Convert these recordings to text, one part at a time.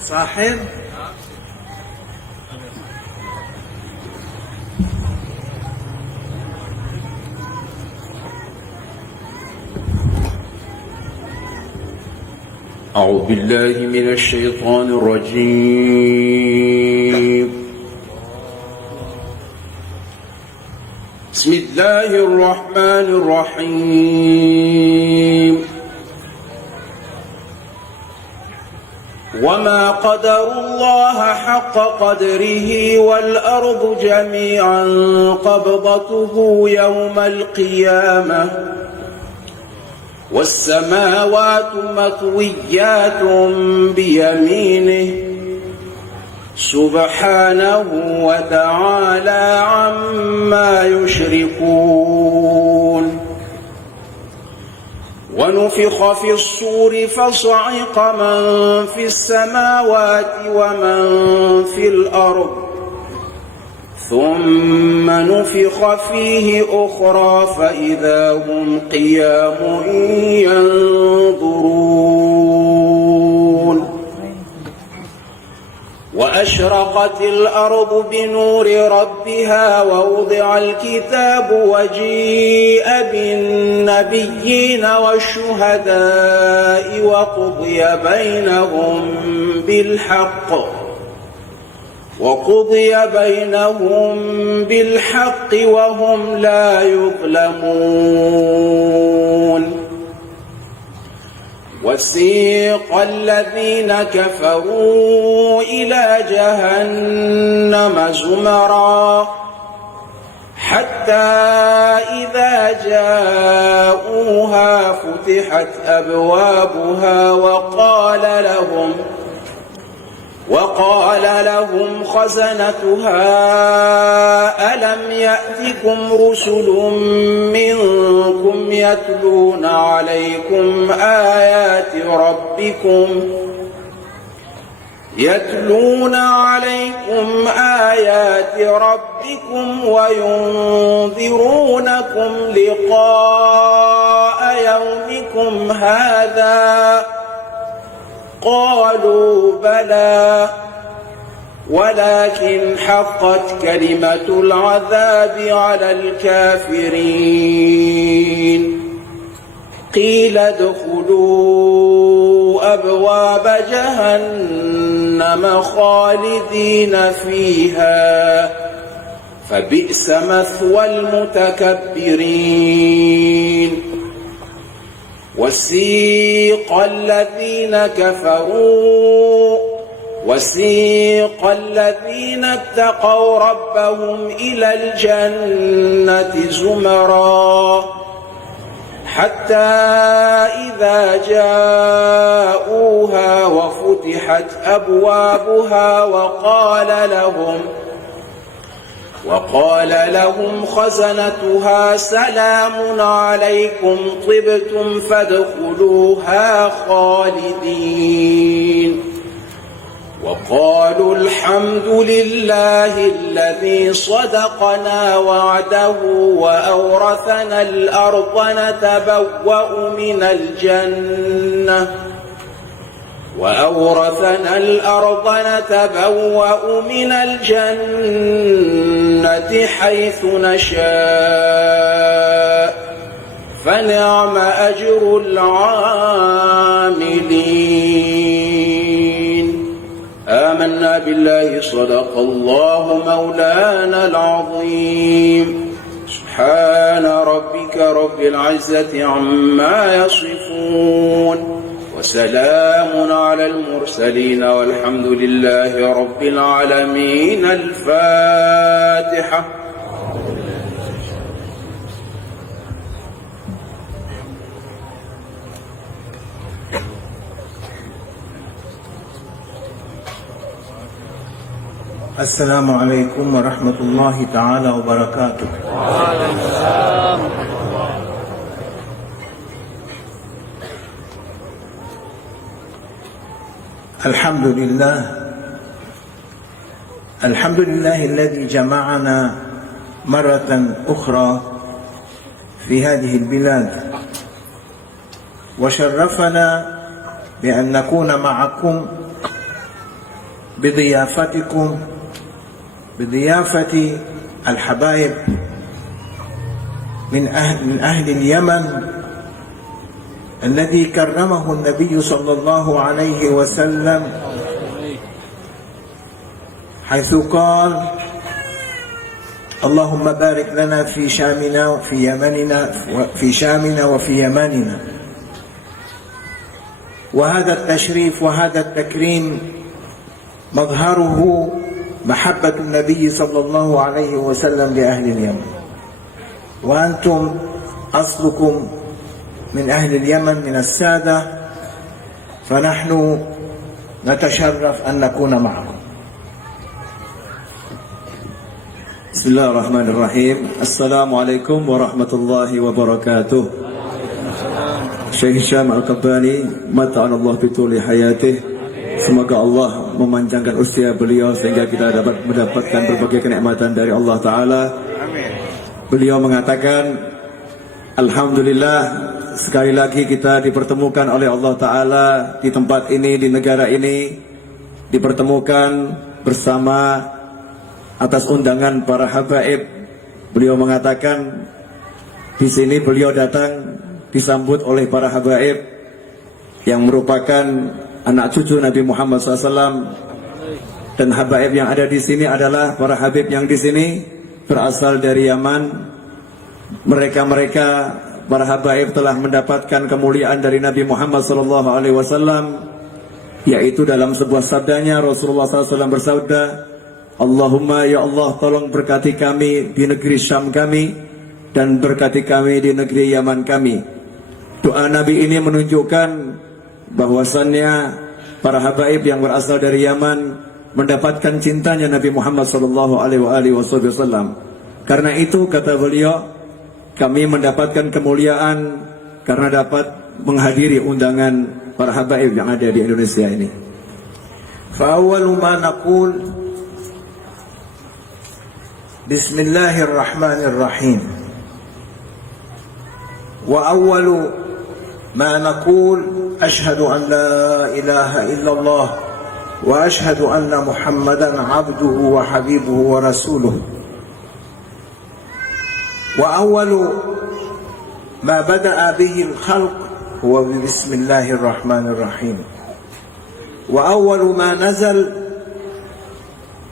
Sahir. أعوذ بالله من الشيطان الرجيم. بسم الله الرحمن الرحيم. وما قدروا الله حق قدره والأرض جميعا قبضته يوم القيامة والسماوات مطويات بيمينه سبحانه وتعالى عما يشركون. ونفخ في الصور فصعق من في السماوات ومن في الأرض ثم نفخ فيه أخرى فإذا هم قيام ينظرون. وأشرقت الأرض بنور ربها ووضع الكتاب وجيء بالنبيين والشهداء وقضي بينهم بالحق وهم لا يظلمون. وسيق الذين كفروا إلى جهنم زمرا حتى إذا جاءوها فتحت أبوابها وقال لهم خزنتها ألم يأتكم رسل منكم يتلون عليكم آيات ربكم وينذرونكم لقاء يومكم هذا قالوا بلى ولكن حقت كلمة العذاب على الكافرين. قيل ادخلوا أبواب جهنم خالدين فيها فبئس مثوى المتكبرين. وسيق الذين اتقوا ربهم إلى الجنة زمرا حتى إذا جاءوها وفتحت أبوابها وقال لهم خزنتها سلام عليكم طبتم فادخلوها خالدين. وقالوا الحمد لله الذي صدقنا وعده وأورثنا الأرض نتبوأ من الجنة حيث نشاء فنعم أجر العاملين. آمنا بالله صدق الله مولانا العظيم. سبحان ربك رب العزة عما يصفون وسلام على المرسلين والحمد لله رب العالمين. الفاتحة. السلام عليكم ورحمة الله تعالى وبركاته. الحمد لله الذي جمعنا مرة أخرى في هذه البلاد، وشرفنا بأن نكون معكم بضيافتكم، بضيافة الحبايب من أهل اليمن الذي كرمه النبي صلى الله عليه وسلم، حيث قال: اللهم بارك لنا في شامنا وفي يمننا، في شامنا وفي يمننا. وهذا التشريف وهذا التكريم مظهره محبة النبي صلى الله عليه وسلم لأهل اليمن، وأنتم أصلكم من أهل اليمن، من السادة، فنحن نتشرف أن نكون معكم. بسم الله الرحمن الرحيم. السلام عليكم ورحمة الله وبركاته. Syekh Hisham Al-Qabbani, mata'ala Allah bituli hayatih. Semoga Allah memanjangkan usia beliau sehingga kita dapat mendapatkan berbagai kenikmatan dari Allah Ta'ala. Beliau mengatakan, Alhamdulillah, sekali lagi kita dipertemukan oleh Allah Ta'ala di tempat ini, di negara ini, dipertemukan bersama atas undangan para habaib. Beliau mengatakan di sini beliau datang disambut oleh para habaib yang merupakan anak cucu Nabi Muhammad SAW, dan habaib yang ada di sini adalah para habib yang di sini berasal dari Yaman. Mereka para habaib telah mendapatkan kemuliaan dari Nabi Muhammad SAW, yaitu dalam sebuah sabdanya Rasulullah SAW bersabda, Allahumma ya Allah, tolong berkati kami di negeri Syam kami dan berkati kami di negeri Yaman kami. Doa Nabi ini menunjukkan bahwasannya para habaib yang berasal dari Yaman mendapatkan cintanya Nabi Muhammad SAW. Karena itu kata beliau, kami mendapatkan kemuliaan karena dapat menghadiri undangan para habaib yang ada di Indonesia ini. Fa'awwalu ma naqul Bismillahirrahmanirrahim. Wa awwalu ma naqul ashhadu an la ilaha illallah wa ashhadu anna Muhammadan abduhu wa habibuhu wa rasuluh. Wa awwalu ma bada'a bihi al-khalq huwa bismillahirrahmanirrahim. Wa awwalu ma nazal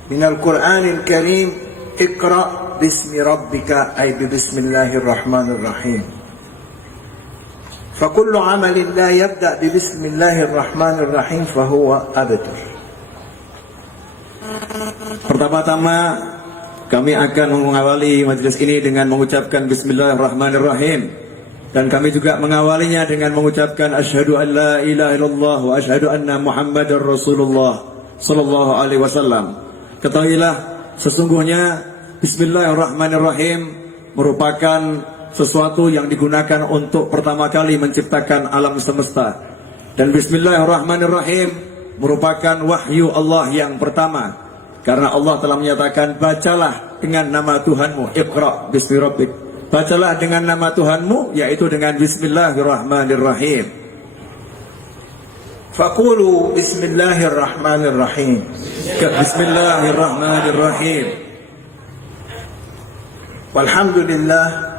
min al-Qur'an al-Karim Iqra bismi rabbika ay bismillahirrahmanirrahim. فكل عمل لا يبدأ ببسم الله الرحمن الرحيم فهو أبتر. Pertama-tama kami akan mengawali majelis ini dengan mengucapkan Bismillahirrahmanirrahim, dan kami juga mengawalinya dengan mengucapkan Asyhadu an la ilaha illallah wa asyhadu anna Muhammadar Rasulullah sallallahu alaihi wasallam. Ketahuilah, sesungguhnya Bismillahirrahmanirrahim merupakan sesuatu yang digunakan untuk pertama kali menciptakan alam semesta, dan Bismillahirrahmanirrahim merupakan wahyu Allah yang pertama, karena Allah telah menyatakan, bacalah dengan nama Tuhanmu, Iqra bismi rabbik, bacalah dengan nama Tuhanmu, yaitu dengan Bismillahirrahmanirrahim. Faqulu Bismillahirrahmanirrahim. Bismillahirrahmanirrahim. Walhamdulillah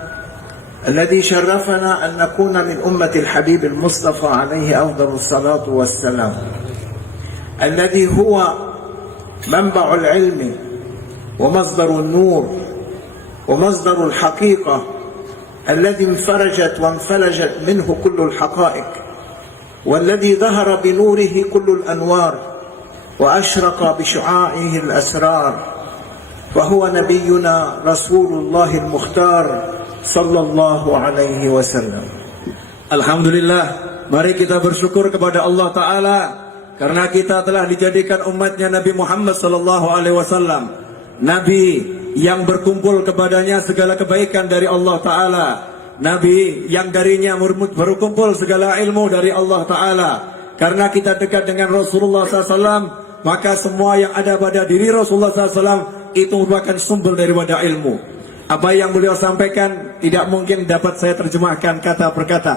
الذي شرفنا أن نكون من أمة الحبيب المصطفى عليه أفضل الصلاة والسلام، الذي هو منبع العلم ومصدر النور ومصدر الحقيقة، الذي انفرجت وانفلجت منه كل الحقائق، والذي ظهر بنوره كل الأنوار وأشرق بشعاعه الأسرار، فهو نبينا رسول الله المختار sallallahu alaihi wasallam. Alhamdulillah, mari kita bersyukur kepada Allah Ta'ala karena kita telah dijadikan umatnya Nabi Muhammad sallallahu alaihi wasallam, Nabi yang berkumpul kepadanya segala kebaikan dari Allah Ta'ala, Nabi yang darinya berkumpul segala ilmu dari Allah Ta'ala. Karena kita dekat dengan Rasulullah SAW, maka semua yang ada pada diri Rasulullah SAW itu merupakan sumber daripada ilmu. Apa yang beliau sampaikan tidak mungkin dapat saya terjemahkan kata per kata.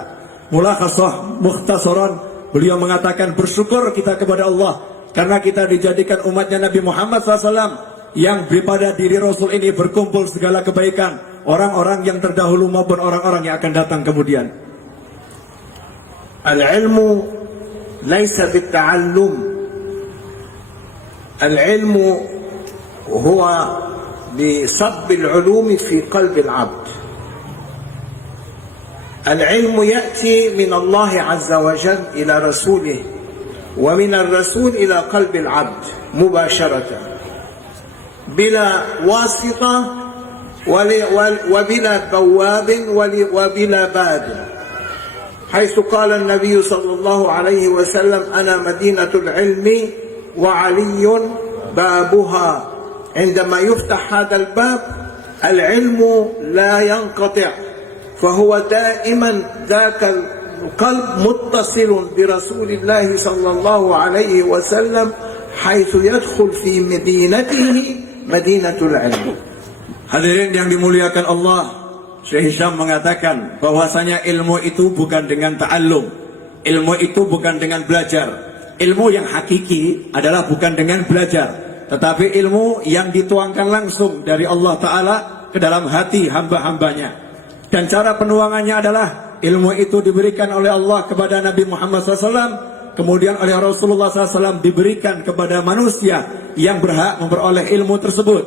Mulakhasah mukhtasaran, beliau mengatakan bersyukur kita kepada Allah karena kita dijadikan umatnya Nabi Muhammad SAW yang pada diri Rasul ini berkumpul segala kebaikan, orang-orang yang terdahulu maupun orang-orang yang akan datang kemudian. Al-ilmu laysa bit-ta'allum. Al-ilmu huwa بصب العلوم في قلب العبد. العلم يأتي من الله عز وجل إلى رسوله ومن الرسول إلى قلب العبد مباشرة بلا واسطة وبلا بواب وبلا باب، حيث قال النبي صلى الله عليه وسلم أنا مدينة العلم وعلي بابها. عندما يفتح هذا الباب العلم لا ينقطع، فهو دائما ذاك القلب متصل برسول الله صلى الله عليه وسلم حيث يدخل في مدينته مدينة العلم. Hadirin yang dimuliakan Allah, Syekh Hisham mengatakan bahwasanya ilmu itu bukan dengan ta'allum, ilmu itu bukan dengan belajar. Ilmu yang hakiki adalah bukan dengan belajar, tetapi ilmu yang dituangkan langsung dari Allah Ta'ala ke dalam hati hamba-hambanya. Dan cara penuangannya adalah ilmu itu diberikan oleh Allah kepada Nabi Muhammad SAW, kemudian oleh Rasulullah SAW diberikan kepada manusia yang berhak memperoleh ilmu tersebut,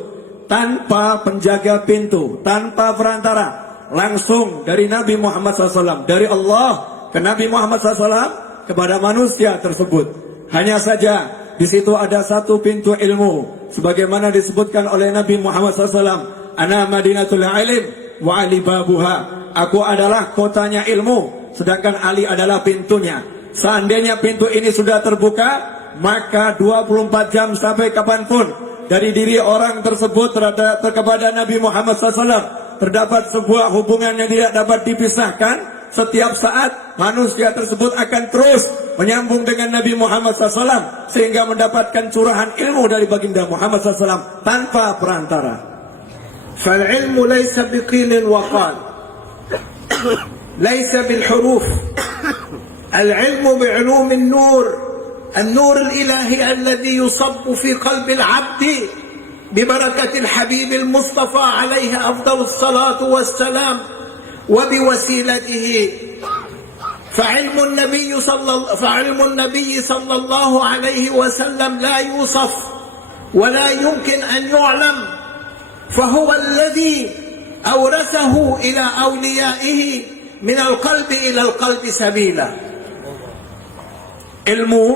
tanpa penjaga pintu, tanpa perantara, langsung dari Nabi Muhammad SAW, dari Allah ke Nabi Muhammad SAW kepada manusia tersebut. Hanya saja di situ ada satu pintu ilmu, sebagaimana disebutkan oleh Nabi Muhammad SAW, Ana Madinatul Ilm wa Ali babuha. Aku adalah kotanya ilmu, sedangkan Ali adalah pintunya. Seandainya pintu ini sudah terbuka, maka 24 jam sampai kapanpun dari diri orang tersebut kepada Nabi Muhammad SAW terdapat sebuah hubungan yang tidak dapat dipisahkan. Setiap saat manusia tersebut akan terus menyambung dengan Nabi Muhammad SAW sehingga mendapatkan curahan ilmu dari baginda Muhammad SAW tanpa perantara. فالعلم ليس بقيل وقال، ليس بالحروف، العلم بعلوم النور، النور الإلهي الذي يصب في قلب العبد ببركة الحبيب المصطفى عليه أفضل الصلاة والسلام وبوسيلته. فعلم النبي صلى الله عليه وسلم لا يوصف ولا يمكن أن يعلم، فهو الذي أورثه إلى أوليائه من القلب إلى القلب سبيلا. Ilmu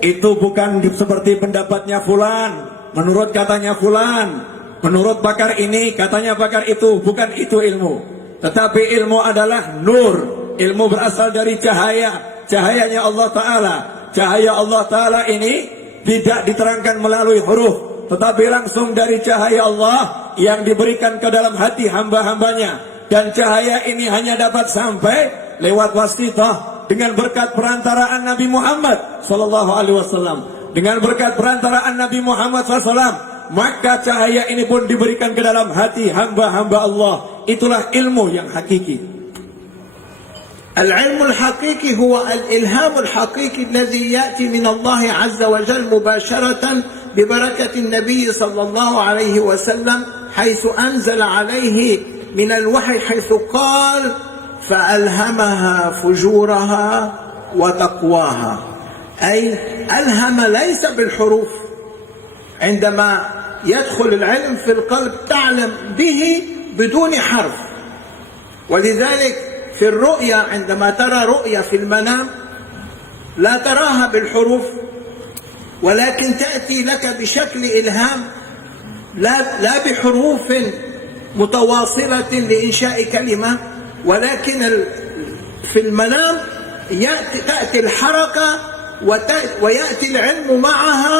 itu bukan seperti pendapatnya fulan, menurut katanya fulan, menurut pakar ini katanya pakar itu. Bukan itu ilmu. Tetapi ilmu adalah nur. Ilmu berasal dari cahaya, cahayanya Allah Ta'ala. Cahaya Allah Ta'ala ini tidak diterangkan melalui huruf, tetapi langsung dari cahaya Allah yang diberikan ke dalam hati hamba-hambanya. Dan cahaya ini hanya dapat sampai lewat wasitah, dengan berkat perantaraan Nabi Muhammad SAW. Dengan berkat perantaraan Nabi Muhammad SAW, maka cahaya ini pun diberikan ke dalam hati hamba-hamba Allah. Itulah ilmu yang hakiki. العلم الحقيقي هو الإلهام الحقيقي الذي يأتي من الله عز وجل مباشرة ببركة النبي صلى الله عليه وسلم، حيث أنزل عليه من الوحي، حيث قال فألهمها فجورها وتقواها. أي ألهم ليس بالحروف، عندما يدخل العلم في القلب تعلم به بدون حرف. ولذلك في الرؤيا، عندما ترى رؤيا في المنام لا تراها بالحروف، ولكن تأتي لك بشكل إلهام، لا بحروف متواصلة لإنشاء كلمة، ولكن في المنام تأتي الحركة ويأتي العلم معها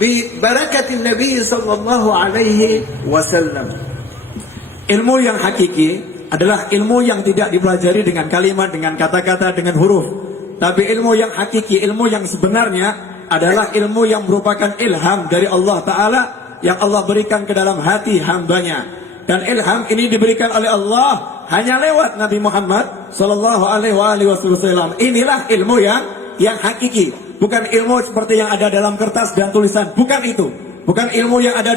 ببركة النبي صلى الله عليه وسلم. Ilmu yang hakiki adalah ilmu yang tidak dipelajari dengan kalimat, dengan kata-kata, dengan huruf. Tapi ilmu yang hakiki, ilmu yang sebenarnya adalah ilmu yang merupakan ilham dari Allah Ta'ala, yang Allah berikan ke dalam hati hambanya. Dan ilham ini diberikan oleh Allah hanya lewat Nabi Muhammad sallallahu alaihi wasallam. Inilah ilmu yang hakiki, bukan ilmu seperti yang ada dalam kertas dan tulisan, bukan itu. Bukan ilmu yang ada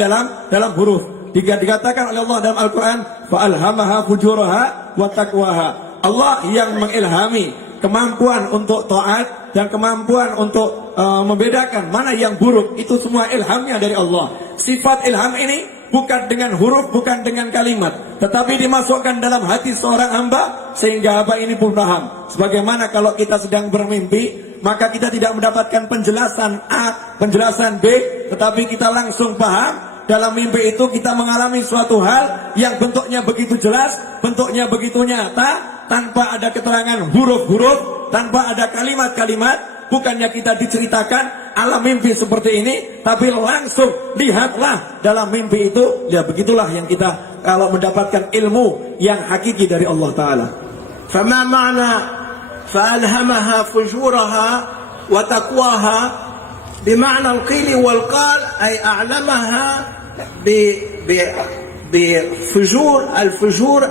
dalam huruf. Dikatakan oleh Allah dalam Al-Qur'an, fa alhamaha fujuraha wa taqwaha. Allah yang mengilhami kemampuan untuk taat dan kemampuan untuk membedakan mana yang buruk. Itu semua ilhamnya dari Allah. Sifat ilham ini bukan dengan huruf, bukan dengan kalimat, tetapi dimasukkan dalam hati seorang hamba sehingga hamba ini pun paham. Sebagaimana kalau kita sedang bermimpi, maka kita tidak mendapatkan penjelasan A, penjelasan B, tetapi kita langsung paham. Dalam mimpi itu kita mengalami suatu hal yang bentuknya begitu jelas, bentuknya begitu nyata, tanpa ada keterangan huruf-huruf, tanpa ada kalimat-kalimat. Bukannya kita diceritakan alam mimpi seperti ini, tapi langsung lihatlah dalam mimpi itu. Ya begitulah yang kita kalau mendapatkan ilmu yang hakiki dari Allah Ta'ala. فما معنى فألهمها فجورها وتقواها؟ بمعنى القيل والقال، أي أعلمها بفجور الفجور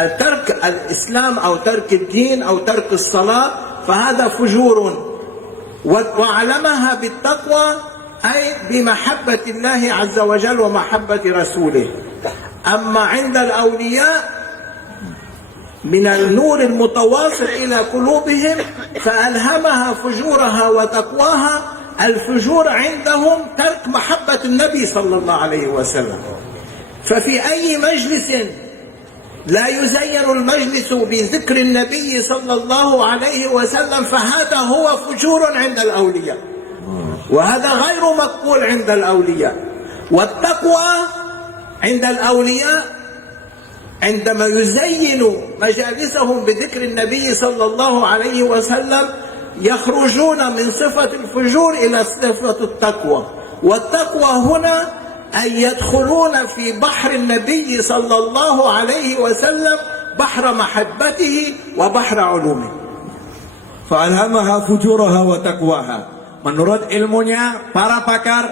الترك الإسلام أو ترك الدين أو ترك الصلاة، فهذا فجور. وعلمها بالتقوى أي بمحبة الله عز وجل ومحبة رسوله. أما عند الأولياء من النور المتواصل إلى قلوبهم فألهمها فجورها وتقواها. الفجور عندهم ترك محبة النبي صلى الله عليه وسلم. ففي أي مجلس لا يزين المجلس بذكر النبي صلى الله عليه وسلم فهذا هو فجور عند الأولياء، وهذا غير مقبول عند الأولياء. والتقوى عند الأولياء عندما يزين مجالسهم بذكر النبي صلى الله عليه وسلم يخرجون من صفة الفجور إلى صفة التقوى. والتقوى هنا أن يدخلون في بحر النبي صلى الله عليه وسلم بحر محبته وبحر علومه. فألهمها فجورها وتقواها. Menurut ilmunya para pakar,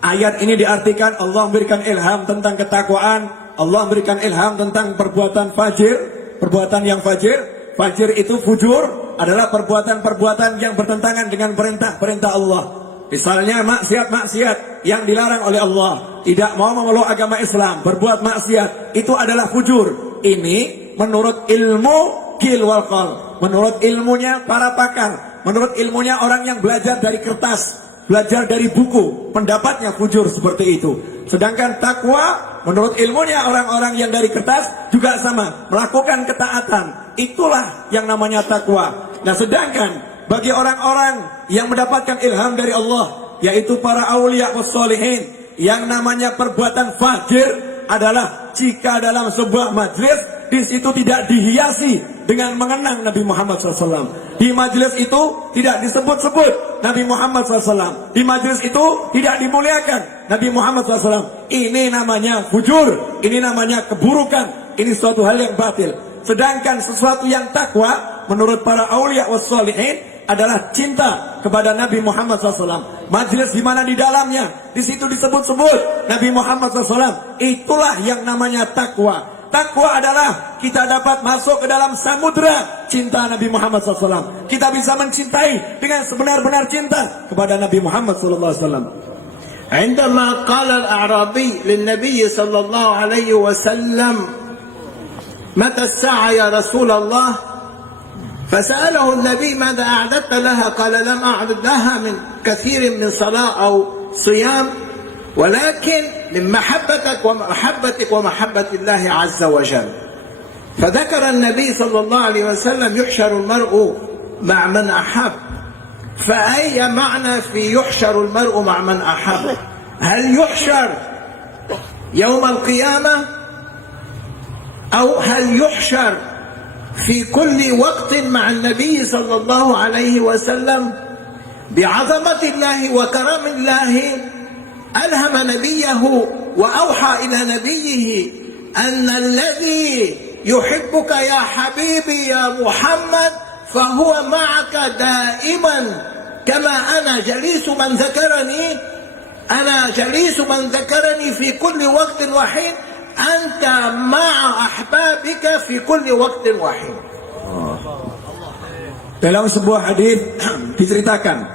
ayat ini diartikan Allah memberikan ilham tentang ketakwaan, Allah memberikan ilham tentang perbuatan fajir, perbuatan yang fajir. Fajir itu fujur adalah perbuatan-perbuatan yang bertentangan dengan perintah-perintah Allah. Misalnya maksiat-maksiat yang dilarang oleh Allah, tidak mau memeluk agama Islam, berbuat maksiat, itu adalah fujur. Ini menurut ilmu qil wal qal, menurut ilmunya para pakar, menurut ilmunya orang yang belajar dari kertas, belajar dari buku, pendapatnya fujur seperti itu. Sedangkan takwa menurut ilmunya orang-orang yang dari kertas juga sama, melakukan ketaatan, itulah yang namanya takwa. Nah sedangkan bagi orang-orang yang mendapatkan ilham dari Allah, yaitu para awliya wassalihin, yang namanya perbuatan fajir adalah jika dalam sebuah majlis di situ tidak dihiasi dengan mengenang Nabi Muhammad SAW. Di majlis itu tidak disebut-sebut Nabi Muhammad SAW. Di majlis itu tidak dimuliakan Nabi Muhammad SAW. Ini namanya fujur, ini namanya keburukan, ini suatu hal yang batil. Sedangkan sesuatu yang takwa menurut para awliya wassalihin adalah cinta kepada Nabi Muhammad SAW. Majlis di mana di dalamnya di situ disebut-sebut Nabi Muhammad SAW, itulah yang namanya takwa. Takwa adalah kita dapat masuk ke dalam samudra cinta Nabi Muhammad SAW. Kita bisa mencintai dengan sebenar-benar cinta kepada Nabi Muhammad SAW. عندما قال الأعرابي للنبي صلى الله عليه وسلم متى الساعة يا رسول الله؟ فسأله النبي ماذا أعددت لها؟ قال لم أعدد لها من كثير من صلاة أو صيام، ولكن من محبتك ومحبتك ومحبة الله عز وجل. فذكر النبي صلى الله عليه وسلم يحشر المرء مع من أحب. فأي معنى في يحشر المرء مع من أحب؟ هل يحشر يوم القيامة أو هل يحشر في كل وقت مع النبي صلى الله عليه وسلم؟ بعظمة الله وكرم الله ألهم نبيه وأوحى إلى نبيه أن الذي يحبك يا حبيبي يا محمد فهو معك دائما كما أنا جليس من ذكرني في كل وقت وحين أنت مع أحبابك في كل وقت واحد. Dalam sebuah hadis diceritakan,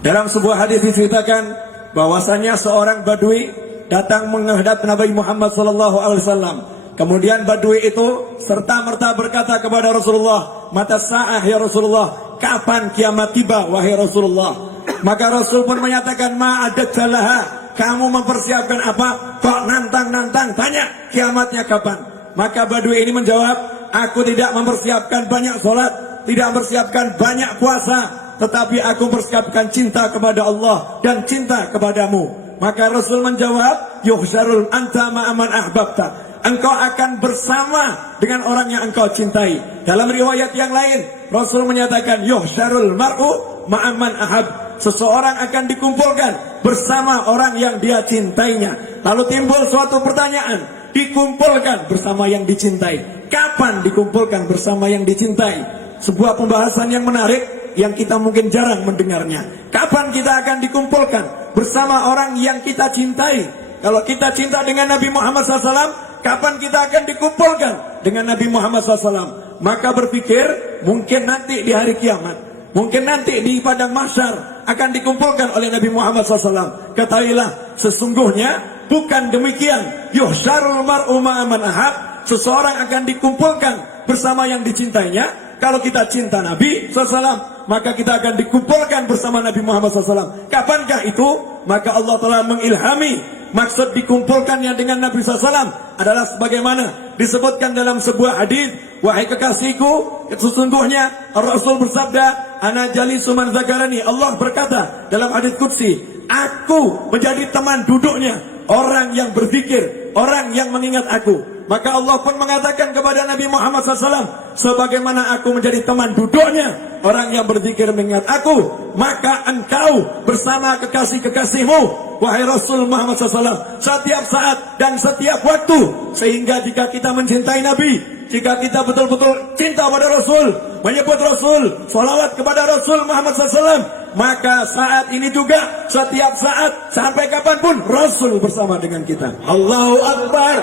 dalam sebuah hadis diceritakan bahwasanya seorang Badui datang menghadap Nabi Muhammad SAW. Kemudian Badui itu serta-merta berkata kepada Rasulullah, "Mata sa'ah ya Rasulullah, kapan kiamat tiba wahai Rasulullah?" Maka Rasul pun menyatakan, "Ma'adatsalaha, kamu mempersiapkan apa? Kok nantang-nantang tanya kiamatnya kapan?" Maka Badui ini menjawab, "Aku tidak mempersiapkan banyak sholat, tidak mempersiapkan banyak puasa, tetapi aku mempersiapkan cinta kepada Allah dan cinta kepadamu." Maka Rasul menjawab, "Yuhsyarul anta ma'aman ahbabta." Engkau akan bersama dengan orang yang engkau cintai. Dalam riwayat yang lain, Rasul menyatakan, "Yuhsyarul mar'u ma'aman ahab." Seseorang akan dikumpulkan bersama orang yang dia cintainya. Lalu timbul suatu pertanyaan, dikumpulkan bersama yang dicintai. Kapan dikumpulkan bersama yang dicintai? Sebuah pembahasan yang menarik yang kita mungkin jarang mendengarnya. Kapan kita akan dikumpulkan bersama orang yang kita cintai? Kalau kita cinta dengan Nabi Muhammad SAW, kapan kita akan dikumpulkan dengan Nabi Muhammad SAW? Maka berpikir mungkin nanti di hari kiamat, mungkin nanti di padang mahsyar akan dikumpulkan oleh Nabi Muhammad SAW. Ketahuilah, sesungguhnya bukan demikian. Yuhsyarul mar'u ma'aman ahab. Seseorang akan dikumpulkan bersama yang dicintainya. Kalau kita cinta Nabi SAW, maka kita akan dikumpulkan bersama Nabi Muhammad SAW. Kapankah itu? Maka Allah telah mengilhami. Maksud dikumpulkannya dengan Nabi SAW adalah sebagaimana disebutkan dalam sebuah hadis, "Wahai kekasihku, sesungguhnya Rasul bersabda, ana jalisu man zakarani." Allah berkata dalam hadis qudsi, "Aku menjadi teman duduknya orang yang berzikir, orang yang mengingat aku." Maka Allah pun mengatakan kepada Nabi Muhammad SAW, "Sebagaimana aku menjadi teman duduknya orang yang berzikir mengingat aku, maka engkau bersama kekasih-kekasihmu, wahai Rasul Muhammad SAW, setiap saat dan setiap waktu." Sehingga jika kita mencintai Nabi, jika kita betul-betul cinta pada Rasul, menyebut Rasul, salawat kepada Rasul Muhammad SAW, maka saat ini juga, setiap saat, sampai kapanpun Rasul bersama dengan kita. Allahu Akbar.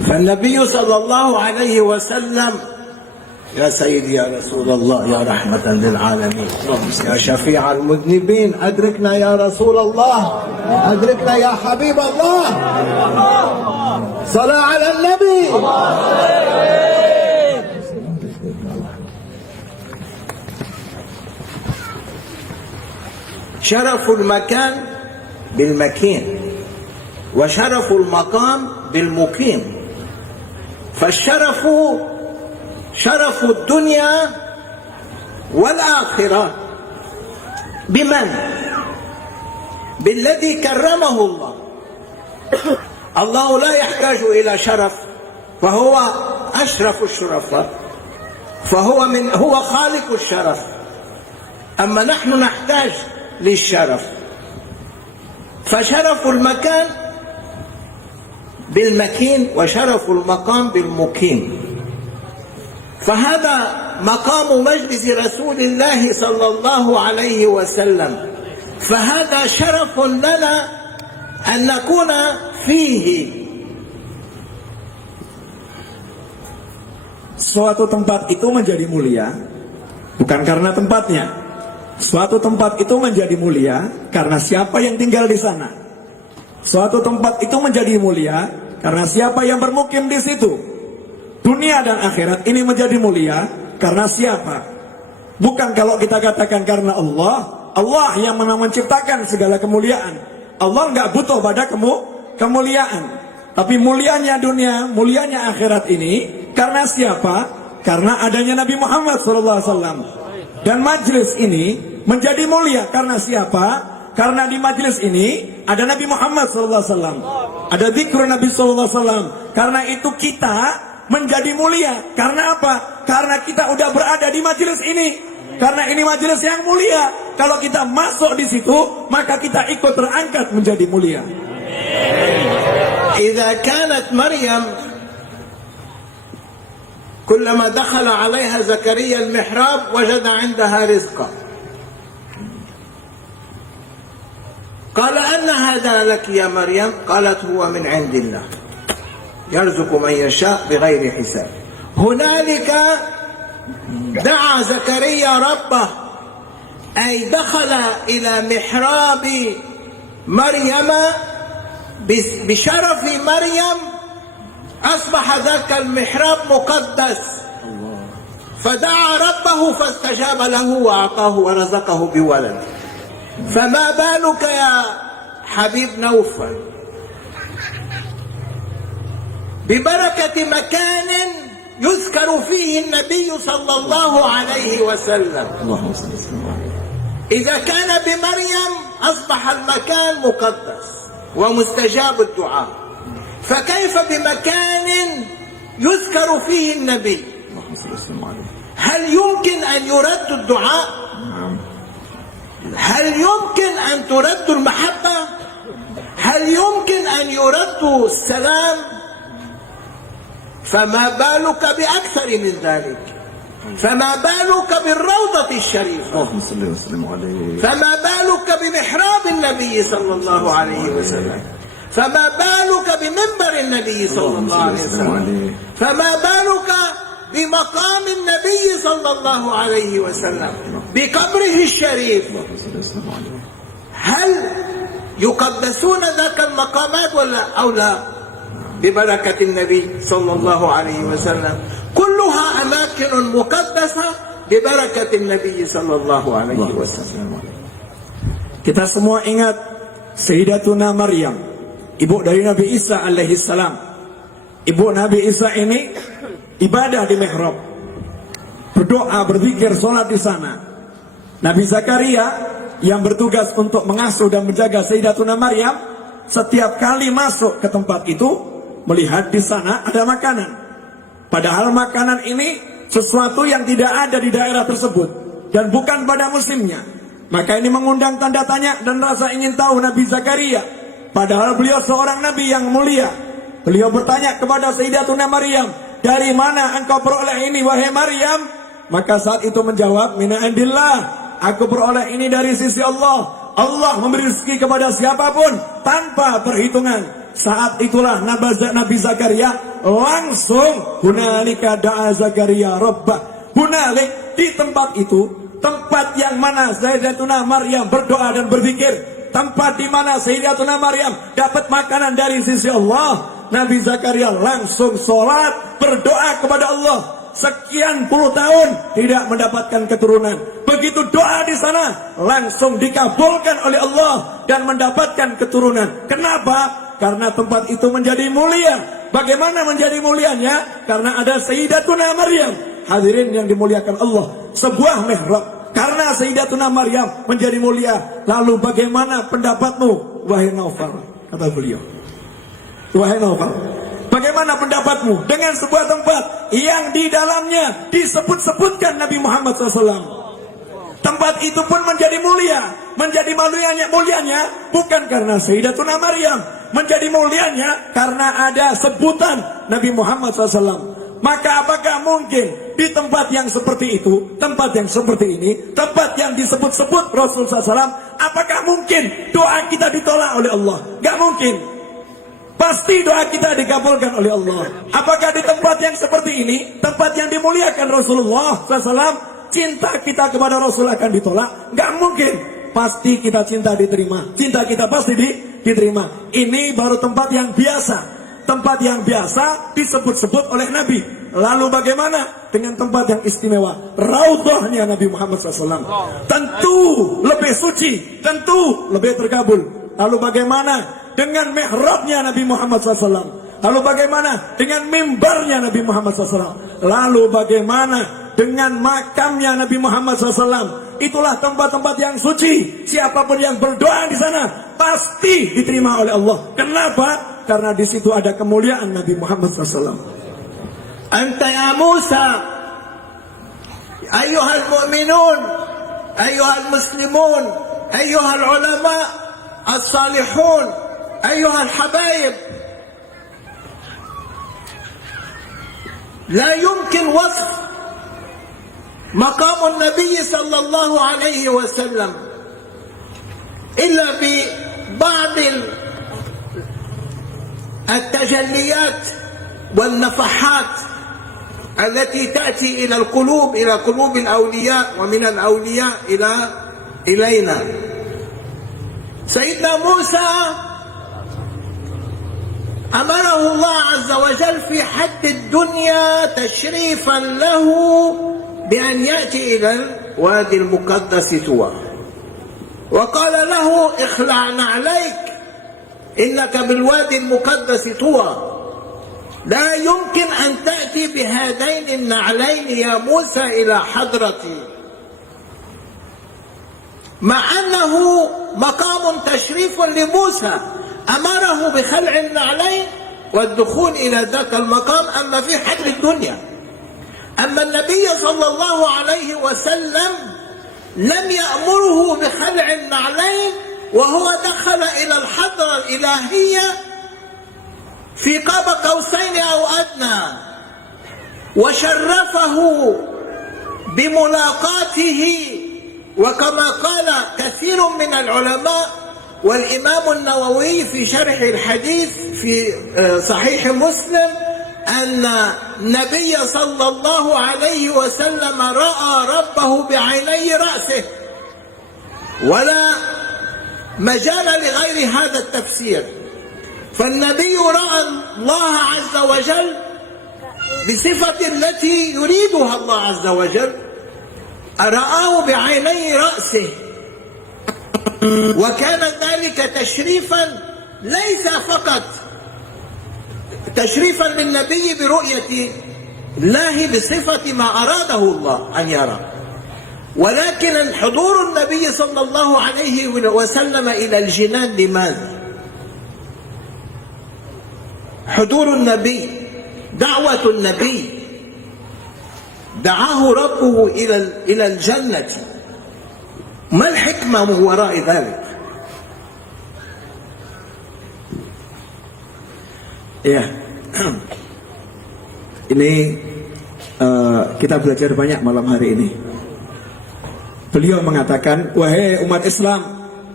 فالنبي صلى الله عليه وسلم يا سيدي يا رسول الله يا رحمة للعالمين يا شفيع المذنبين أدركنا يا رسول الله أدركنا يا حبيب الله صلاة على النبي. شرف المكان بالمكين وشرف المقام بالمقيم. فالشرف شرف الدنيا والآخرة بمن؟ بالذي كرمه الله. الله لا يحتاج إلى شرف، فهو أشرف الشرفاء، هو خالق الشرف. أما نحن نحتاج للشرف. فشرف المكان بالمكين وشرف المقام بالمقيم. فهذا مقام مجلس رسول الله صلى الله عليه وسلم، فهذا شرف لنا أن نكون فيه. Suatu tempat itu menjadi mulia bukan karena tempatnya. Suatu tempat itu menjadi mulia karena siapa yang tinggal di sana. Suatu tempat itu menjadi mulia karena siapa yang bermukim di situ. Dunia dan akhirat ini menjadi mulia karena siapa? Bukan kalau kita katakan karena Allah. Allah yang memang menciptakan segala kemuliaan. Allah nggak butuh pada kemuliaan. Tapi mulianya dunia, mulianya akhirat ini karena siapa? Karena adanya Nabi Muhammad SAW. Dan majlis ini menjadi mulia karena siapa? Karena di majlis ini ada Nabi Muhammad SAW. Ada zikr Nabi SAW. Karena itu kita menjadi mulia. Karena apa? Karena kita udah berada di majelis ini. Karena ini majelis yang mulia. Kalau kita masuk di situ, maka kita ikut terangkat menjadi mulia. إذا كانت مريم كلما دخل عليها زكريا المحراب وجد عندها رزقا. قال أن هذا لك يا مريم؟ قالت هو من عند الله يرزق من يشاء بغير حساب. هنالك دعا زكريا ربه، أي دخل إلى محراب مريم بشرف مريم، أصبح ذاك المحراب مقدس، فدعا ربه فاستجاب له وأعطاه ورزقه بولد. فما بالك يا حبيب نوفل ببركة مكان يذكر فيه النبي صلى الله عليه وسلم. إذا كان بمريم أصبح المكان مقدس ومستجاب الدعاء، فكيف بمكان يذكر فيه النبي؟ هل يمكن أن يرد الدعاء؟ هل يمكن أن ترد المحبة؟ هل يمكن أن يرد السلام؟ فما بالك بأكثر من ذلك؟ فما بالك بالروضة الشريفة؟ فما بالك بمحراب النبي صلى الله عليه وسلم؟ فما بالك بمنبر النبي صلى الله عليه وسلم؟ فما بالك بمقام النبي صلى الله عليه وسلم، بقبره الشريف؟ هل يقدسون ذاك المقامات ولا أو لا؟ ببركة النبي صلى الله عليه وسلم كلها أماكن مقدسة ببركة النبي صلى الله عليه وسلم. Kita semua ingat Sayyidatuna Maryam, ibu dari Nabi Isa alaihi salam. Ibu Nabi Isa ini ibadah di mihrab, berdoa, berzikir, sholat di sana. Nabi Zakaria yang bertugas untuk mengasuh dan menjaga Sayyidatuna Maryam, setiap kali masuk ke tempat itu melihat di sana ada makanan. Padahal makanan ini sesuatu yang tidak ada di daerah tersebut dan bukan pada musimnya. Maka ini mengundang tanda tanya dan rasa ingin tahu Nabi Zakaria. Padahal beliau seorang nabi yang mulia. Beliau bertanya kepada Sayyidatuna Maryam, dari mana engkau peroleh ini wahai Maryam? Maka saat itu menjawab, min indillah, aku peroleh ini dari sisi Allah. Allah memberi rezeki kepada siapapun tanpa perhitungan. Saat itulah Nabi Zakaria langsung hunalika da'a Zakaria rabbah. Hunalik, di tempat itu, tempat yang mana Sayyidatuna Maryam berdoa dan berzikir, tempat di mana Sayyidatuna Maryam dapat makanan dari sisi Allah, Nabi Zakaria langsung sholat berdoa kepada Allah. Sekian puluh tahun tidak mendapatkan keturunan. Begitu doa di sana langsung dikabulkan oleh Allah dan mendapatkan keturunan. Kenapa? Karena tempat itu menjadi mulia. Bagaimana menjadi mulianya? Karena ada Sayyidatuna Maryam. Hadirin yang dimuliakan Allah, sebuah mihrab karena Sayyidatuna Maryam menjadi mulia. Lalu bagaimana pendapatmu wahai Naufal? Kata beliau, wahai Naufal, bagaimana pendapatmu dengan sebuah tempat yang di dalamnya disebut-sebutkan Nabi Muhammad SAW? Tempat itu pun menjadi mulia. Menjadi mulianya bukan karena Sayyidatuna Maryam. Menjadi mulianya karena ada sebutan Nabi Muhammad SAW. Maka apakah mungkin di tempat yang seperti itu, tempat yang seperti ini, tempat yang disebut-sebut Rasul SAW, apakah mungkin doa kita ditolak oleh Allah? Gak mungkin. Pasti doa kita dikabulkan oleh Allah. Apakah di tempat yang seperti ini, tempat yang dimuliakan Rasulullah SAW, cinta kita kepada Rasul akan ditolak? Gak mungkin. Pasti kita cinta diterima. Cinta kita pasti diterima. Ini baru tempat yang biasa. Tempat yang biasa disebut-sebut oleh Nabi. Lalu bagaimana dengan tempat yang istimewa? Raudhahnya Nabi Muhammad SAW. Tentu lebih suci. Tentu lebih terkabul. Lalu bagaimana dengan mihrabnya Nabi Muhammad SAW? Lalu bagaimana dengan mimbarnya Nabi Muhammad SAW? Lalu bagaimana dengan makamnya Nabi Muhammad SAW? Itulah tempat-tempat yang suci. Siapapun yang berdoa di sana pasti diterima oleh Allah. Kenapa? Karena di situ ada kemuliaan Nabi Muhammad SAW. Anta ya Musa, ayyuhal mu'minun, ayyuhal muslimun, ayyuhal ulama, as-salihun, ayyuhal habaib. لا يمكن وصف مقام النبي صلى الله عليه وسلم إلا ببعض التجليات والنفحات التي تأتي إلى القلوب، إلى قلوب الأولياء، ومن الأولياء إلينا. سيدنا موسى أمره الله عز وجل في حد الدنيا تشريفا له بأن يأتي إلى الوادي المقدس طوى، وقال له اخلع نعليك إنك بالوادي المقدس طوى، لا يمكن أن تأتي بهذين النعلين يا موسى إلى حضرتي، مع أنه مقام تشريف لموسى، أمره بخلع النعلين والدخول إلى ذاك المقام. أما في حد الدنيا، أما النبي صلى الله عليه وسلم لم يأمره بخلع النعلين، وهو دخل إلى الحضرة الإلهية في قاب قوسين أو أدنى، وشرفه بملاقاته، وكما قال كثير من العلماء والإمام النووي في شرح الحديث في صحيح مسلم أن النبي صلى الله عليه وسلم رأى ربه بعيني رأسه، ولا مجال لغير هذا التفسير. فالنبي رأى الله عز وجل بصفة التي يريدها الله عز وجل، رآه بعيني رأسه، وكان ذلك تشريفا ليس فقط تشريفا للنبي برؤية الله بصفة ما أراده الله أن يرى، ولكن حضور النبي صلى الله عليه وسلم إلى الجنان لماذا؟ حضور النبي، دعوة النبي، دعاه ربه إلى الجنة، ما الحكمة من وراء ذلك؟ Ya, ini kita belajar banyak malam hari ini. Beliau mengatakan, wahai umat Islam,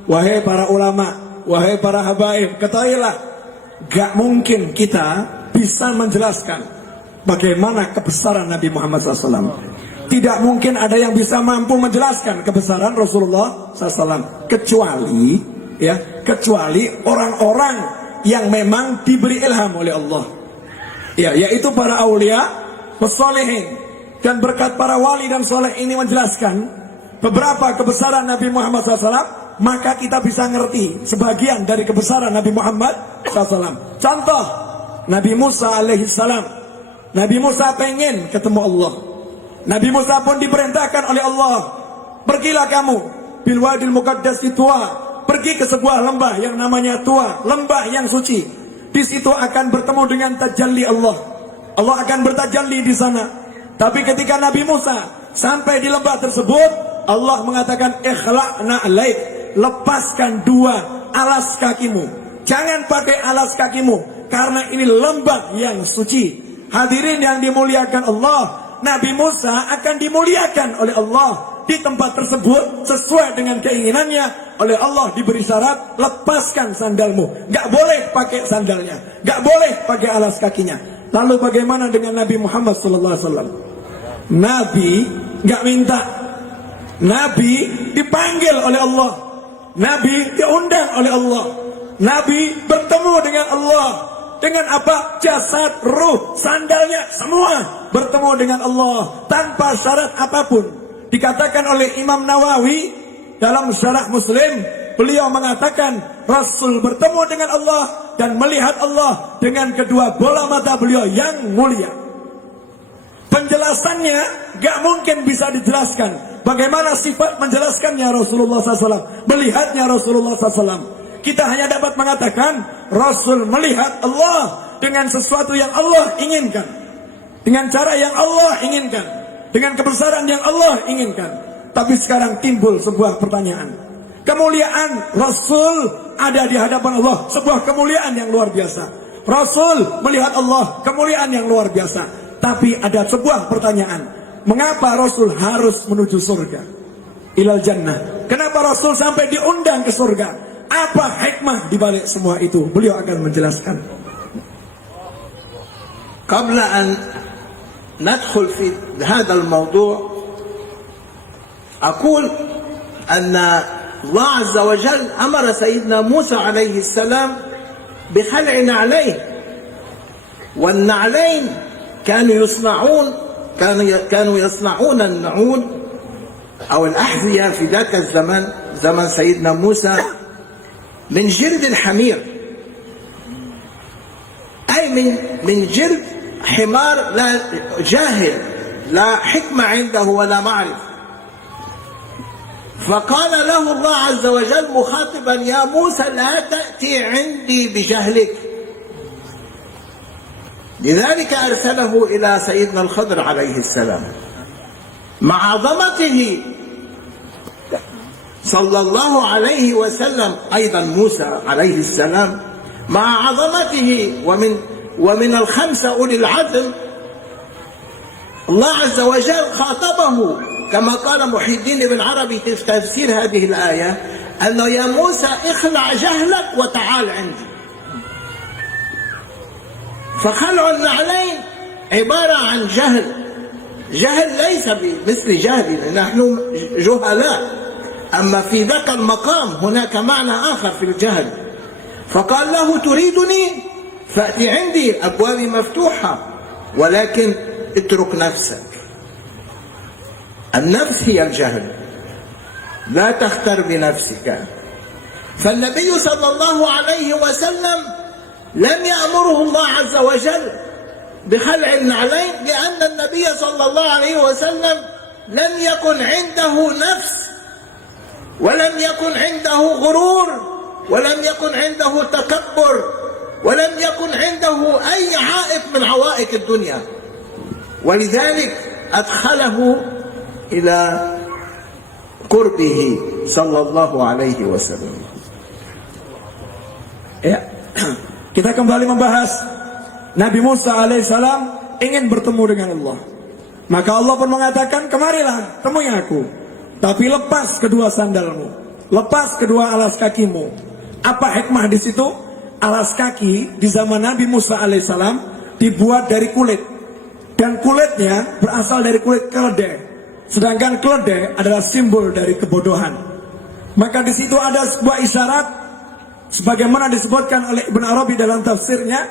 wahai para ulama, wahai para habaib, ketahuilah, gak mungkin kita bisa menjelaskan bagaimana kebesaran Nabi Muhammad SAW. Tidak mungkin ada yang bisa mampu menjelaskan kebesaran Rasulullah SAW, kecuali orang-orang yang memang diberi ilham oleh Allah, yaitu para aulia, pessolehin, dan berkat para wali dan soleh ini menjelaskan beberapa kebesaran Nabi Muhammad SAW, maka kita bisa ngerti sebagian dari kebesaran Nabi Muhammad SAW. Contoh, Nabi Musa alaihissalam. Nabi Musa pengen ketemu Allah. Nabi Musa pun diperintahkan oleh Allah, pergilah kamu bil wadil muqaddas Tuwa, pergi ke sebuah lembah yang namanya Tuwa, lembah yang suci. Di situ akan bertemu dengan tajalli Allah. Allah akan bertajalli di sana. Tapi ketika Nabi Musa sampai di lembah tersebut, Allah mengatakan ikhla'na alaik, lepaskan dua alas kakimu. Jangan pakai alas kakimu karena ini lembah yang suci. Hadirin yang dimuliakan Allah, Nabi Musa akan dimuliakan oleh Allah di tempat tersebut sesuai dengan keinginannya. Oleh Allah diberi syarat, lepaskan sandalmu, gak boleh pakai sandalnya, gak boleh pakai alas kakinya. Lalu bagaimana dengan Nabi Muhammad SAW? Nabi gak minta, Nabi dipanggil oleh Allah, Nabi diundang oleh Allah, Nabi bertemu dengan Allah. Dengan apa? Jasad, ruh, sandalnya, semua bertemu dengan Allah tanpa syarat apapun. Dikatakan oleh Imam Nawawi dalam syarah Muslim, beliau mengatakan Rasul bertemu dengan Allah dan melihat Allah dengan kedua bola mata beliau yang mulia. Penjelasannya gak mungkin bisa dijelaskan. Bagaimana sifat menjelaskannya Rasulullah SAW, melihatnya Rasulullah SAW. Kita hanya dapat mengatakan Rasul melihat Allah dengan sesuatu yang Allah inginkan, dengan cara yang Allah inginkan, dengan kebesaran yang Allah inginkan. Tapi sekarang timbul sebuah pertanyaan. Kemuliaan Rasul ada di hadapan Allah, sebuah kemuliaan yang luar biasa. Rasul melihat Allah, kemuliaan yang luar biasa. Tapi ada sebuah pertanyaan, mengapa Rasul harus menuju surga? Ilal jannah. Kenapa Rasul sampai diundang ke surga? Apa hikmah di balik semua itu? Beliau akan menjelaskan. قبل أن ندخل في هذا الموضوع أقول أن الله عز وجل أمر سيدنا موسى عليه السلام بخلع نعلين، والنعلين كانوا يصنعون النعول أو الأحذية في ذاك الزمن، زمن سيدنا موسى، من جلد الحمير، أي من جلد حمار لا جاهل، لا حكمة عنده ولا معرفة. فقال له الله عز وجل مخاطبا يا موسى لا تأتي عندي بجهلك. لذلك أرسله إلى سيدنا الخضر عليه السلام مع عظمته صلى الله عليه وسلم، أيضا موسى عليه السلام مع عظمته ومن الخمسة أولي العزم، الله عز وجل خاطبه كما قال محي الدين بن عربي في تفسير هذه الآية أنه يا موسى اخلع جهلك وتعال عندي. فخلع النعلين عبارة عن جهل ليس بمثل جهلنا، نحن جهلاء، أما في ذاك المقام هناك معنى آخر في الجهل. فقال له تريدني فأتي عندي، أبوابي مفتوحة، ولكن اترك نفسك. النفس هي الجهل، لا تختر بنفسك. فالنبي صلى الله عليه وسلم لم يأمره الله عز وجل بخلع النعلين، لأن النبي صلى الله عليه وسلم لم يكن عنده نفس، ولم يكن عنده غرور، ولم يكن عنده تكبر، ولم يكن عنده أي عائق من عوائق الدنيا، ولذلك أدخله إلى قربه صلى الله عليه وسلم. Ya, kita kembali membahas Nabi Musa alaihissalam ingin bertemu dengan Allah. Maka Allah pun mengatakan, kemarilah temui aku, tapi lepas kedua sandalmu, lepas kedua alas kakimu. Apa hikmah di situ? Alas kaki di zaman Nabi Musa alaihissalam dibuat dari kulit, dan kulitnya berasal dari kulit keledai. Sedangkan keledai adalah simbol dari kebodohan. Maka di situ ada sebuah isyarat, sebagaimana disebutkan oleh Ibn Arabi dalam tafsirnya.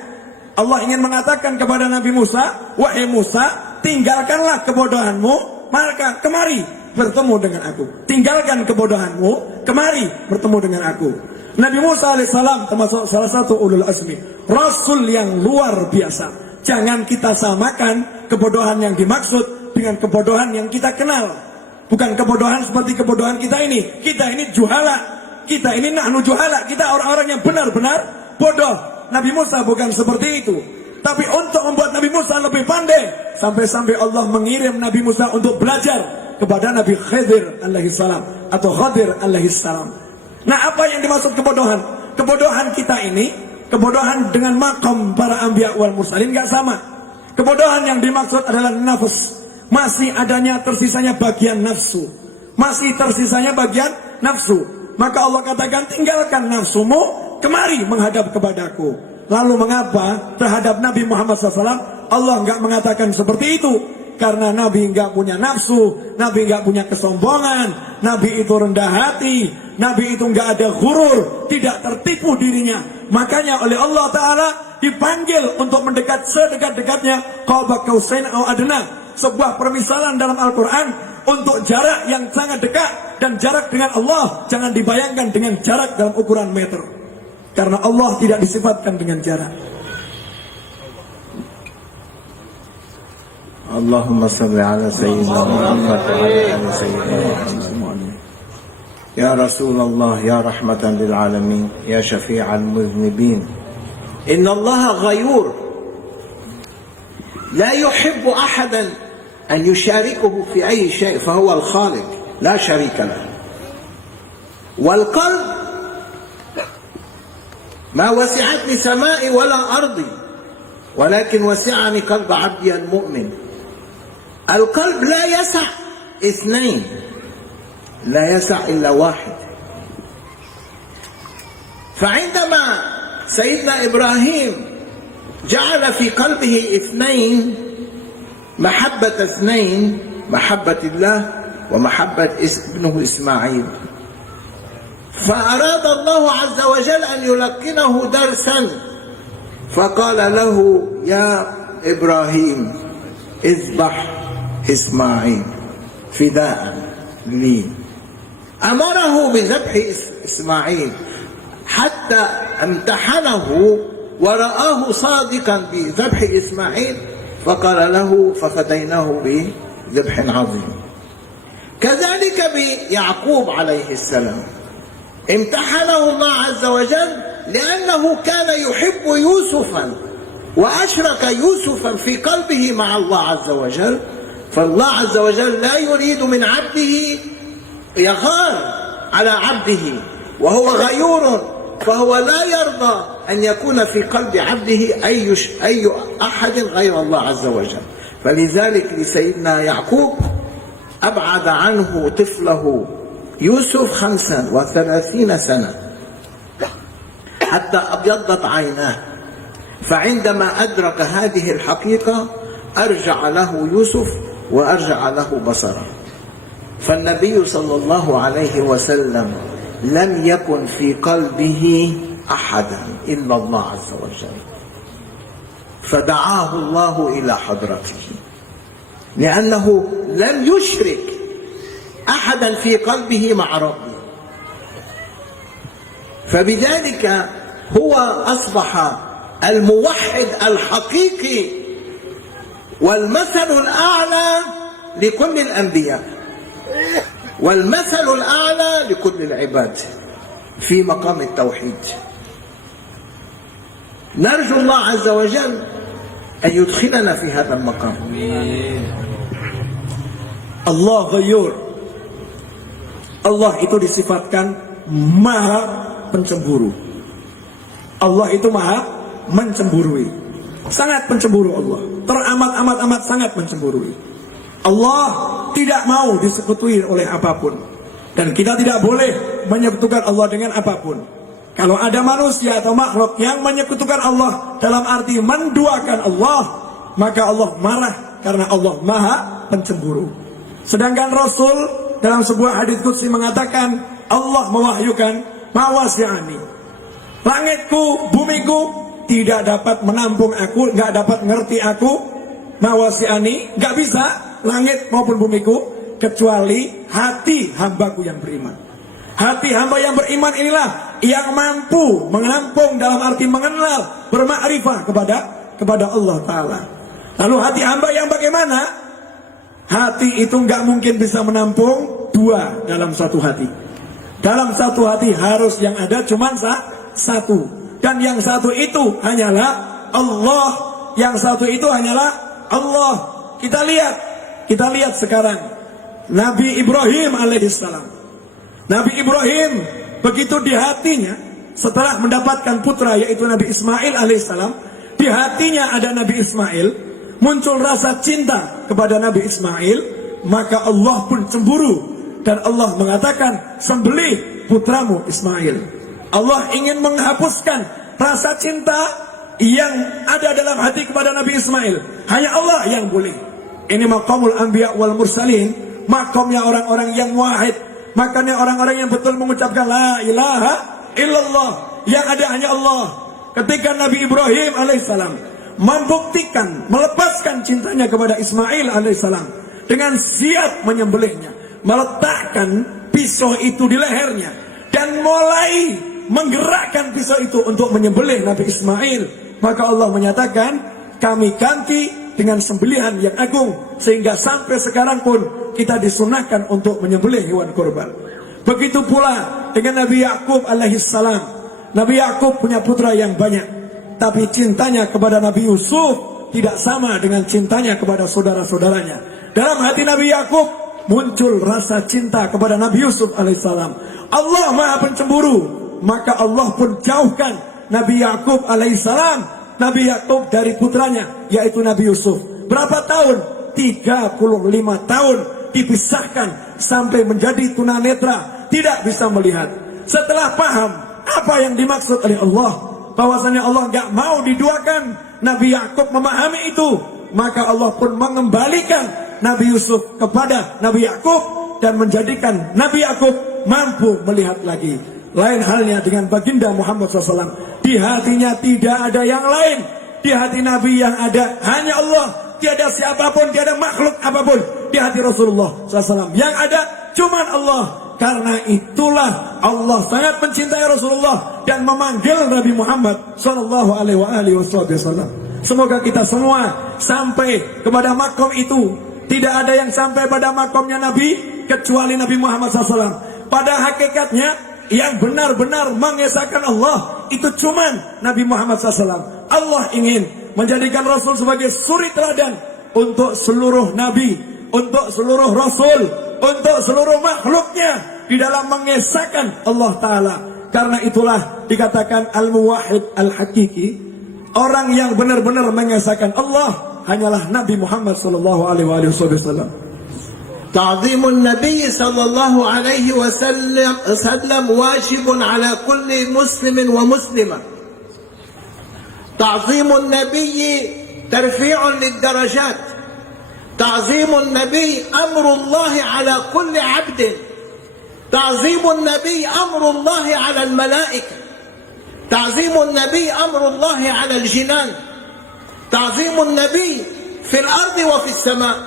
Allah ingin mengatakan kepada Nabi Musa, wahai Musa, tinggalkanlah kebodohanmu, maka kemari bertemu dengan aku. Tinggalkan kebodohanmu, kemari bertemu dengan aku. Nabi Musa alaihissalam termasuk salah satu ulul azmi, Rasul yang luar biasa. Jangan kita samakan kebodohan yang dimaksud dengan kebodohan yang kita kenal. Bukan kebodohan seperti kebodohan kita ini. Kita ini juhala, kita ini nahnu juhala, kita orang-orang yang benar-benar bodoh. Nabi Musa bukan seperti itu. Tapi untuk membuat Nabi Musa lebih pandai, sampai-sampai Allah mengirim Nabi Musa untuk belajar kepada Nabi Khidir alaihissalam atau Khadir alaihissalam. Nah, apa yang dimaksud kebodohan? Kebodohan kita ini, kebodohan dengan makom para anbiya wal mursalin gak sama. Kebodohan yang dimaksud adalah nafs. Masih adanya tersisanya bagian nafsu. Masih tersisanya bagian nafsu. Maka Allah katakan, tinggalkan nafsumu, kemari menghadap kepadaku. Lalu mengapa terhadap Nabi Muhammad SAW Allah enggak mengatakan seperti itu? Karena Nabi enggak punya nafsu, Nabi enggak punya kesombongan, Nabi itu rendah hati, Nabi itu enggak ada ghurur, tidak tertipu dirinya. Makanya oleh Allah Ta'ala dipanggil untuk mendekat sedekat-dekatnya qaba qausain au adna. Sebuah permisalan dalam Al-Quran untuk jarak yang sangat dekat, dan jarak dengan Allah jangan dibayangkan dengan jarak dalam ukuran meter, karena Allah tidak disifatkan dengan jarak. Allahumma salli ala sayyidina Muhammad wa ala sayyidina Muhammad. Ya Rasulullah, ya rahmatan lil alamin, ya syafi'al muznibin. Inna Allah ghayur, la yuhibbu ahadan an yusharikuhu fi ayyi shay', fa huwa al-khaliq la sharika lahu. Wal qalb ma wasi'atni sama'i wala ardi ولكن وسعني قلب عبدي المؤمن. القلب لا يسع اثنين، لا يسع إلا واحد. فعندما سيدنا إبراهيم جعل في قلبه اثنين، محبة اثنين، محبة الله ومحبة ابنه إسماعيل، فأراد الله عز وجل أن يلقنه درسا، فقال له: يا إبراهيم اذبح إسماعيل فداء لي. أمره بذبح إسماعيل حتى امتحنه ورآه صادقا بذبح إسماعيل، فقال له: ففديناه بذبح عظيم. كذلك بيعقوب عليه السلام، امتحنه الله عز وجل لأنه كان يحب يوسفا، وأشرك يوسفا في قلبه مع الله عز وجل. فالله عز وجل لا يريد من عبده، يغار على عبده وهو غيور، فهو لا يرضى أن يكون في قلب عبده أي أحد غير الله عز وجل. فلذلك لسيدنا يعقوب أبعد عنه طفله يوسف 35 سنة حتى أبيضت عيناه. فعندما أدرك هذه الحقيقة أرجع له يوسف وأرجع له بصره. فالنبي صلى الله عليه وسلم لم يكن في قلبه أحدا إلا الله عز وجل، فدعاه الله إلى حضرته لأنه لم يشرك أحدا في قلبه مع ربه. فبذلك هو أصبح الموحد الحقيقي والمثل الأعلى لكل الأنبياء والمثل الأعلى لكل العباد في مقام التوحيد. نرجو الله عز وجل أن يدخلنا في هذا المقام. Allah Ghayur. Allah itu disifatkan maha pencemburu. Allah itu maha mencemburui. Sangat pencemburu Allah. Teramat-amat sangat mencemburui. Allah tidak mau disekutuin oleh apapun. Dan kita tidak boleh menyekutukan Allah dengan apapun. Kalau ada manusia atau makhluk yang menyekutukan Allah dalam arti menduakan Allah, maka Allah marah karena Allah maha pencemburu. Sedangkan Rasul dalam sebuah hadits qudsi mengatakan, Allah mewahyukan, mawasi'ani, langitku, bumiku tidak dapat menampung aku, nggak dapat ngerti aku. Mawasi'ani, nggak bisa langit maupun bumiku kecuali hati hambaku yang beriman. Hati hamba yang beriman inilah yang mampu menampung, dalam arti mengenal, bermakrifah kepada Allah Ta'ala. Lalu hati hamba yang bagaimana? Hati itu nggak mungkin bisa menampung dua dalam satu hati. Dalam satu hati harus yang ada cuma satu. Dan yang satu itu hanyalah Allah. Yang satu itu hanyalah Allah. Kita lihat sekarang Nabi Ibrahim alaihissalam. Nabi Ibrahim begitu di hatinya setelah mendapatkan putra yaitu Nabi Ismail alaihissalam, di hatinya ada Nabi Ismail, muncul rasa cinta kepada Nabi Ismail, maka Allah pun cemburu dan Allah mengatakan, sembelih putramu Ismail. Allah ingin menghapuskan rasa cinta yang ada dalam hati kepada Nabi Ismail. Hanya Allah yang boleh. Ini maqamul anbiya wal mursalin, makamnya orang-orang yang wahid. Makanya orang-orang yang betul mengucapkan la ilaha illallah, yang ada hanya Allah. Ketika Nabi Ibrahim alaihissalam membuktikan, melepaskan cintanya kepada Ismail alaihissalam dengan siap menyembelihnya, meletakkan pisau itu di lehernya dan mulai menggerakkan pisau itu untuk menyembelih Nabi Ismail, maka Allah menyatakan, kami ganti dengan sembelihan yang agung, sehingga sampai sekarang pun kita disunahkan untuk menyembelih hewan kurban. Begitu pula dengan Nabi Yakub alaihissalam. Nabi Yakub punya putra yang banyak, tapi cintanya kepada Nabi Yusuf tidak sama dengan cintanya kepada saudara-saudaranya. Dalam hati Nabi Yakub muncul rasa cinta kepada Nabi Yusuf alaihissalam. Allah maha pencemburu, maka Allah pun jauhkan Nabi Yakub alaihissalam Nabi Yakub dari putranya, yaitu Nabi Yusuf. Berapa tahun? 35 tahun dipisahkan sampai menjadi tunanetra, tidak bisa melihat. Setelah paham apa yang dimaksud oleh Allah, bahwasanya Allah nggak mau diduakan, Nabi Yakub memahami itu, maka Allah pun mengembalikan Nabi Yusuf kepada Nabi Yakub dan menjadikan Nabi Yakub mampu melihat lagi. Lain halnya dengan baginda Muhammad SAW. Di hatinya tidak ada yang lain. Di hati Nabi yang ada hanya Allah. Tiada siapapun, tiada makhluk apapun di hati Rasulullah SAW. Yang ada cuman Allah. Karena itulah Allah sangat mencintai Rasulullah dan memanggil Nabi Muhammad SAW. Semoga kita semua sampai kepada makom itu. Tidak ada yang sampai pada makomnya Nabi kecuali Nabi Muhammad SAW. Pada hakikatnya yang benar-benar mengesahkan Allah itu cuman Nabi Muhammad SAW. Allah ingin menjadikan Rasul sebagai suri teladan untuk seluruh Nabi, untuk seluruh Rasul, untuk seluruh makhluknya di dalam mengesahkan Allah Ta'ala. Karena itulah dikatakan Al-Muwahhid Al-Hakiki, orang yang benar-benar mengesahkan Allah hanyalah Nabi Muhammad SAW. تعظيم النبي صلى الله عليه وسلم واجب على كل مسلم ومسلمة. تعظيم النبي ترفيع للدرجات. تعظيم النبي أمر الله على كل عبد. تعظيم النبي أمر الله على الملائكة. تعظيم النبي أمر الله على الجنان. تعظيم النبي في الأرض وفي السماء.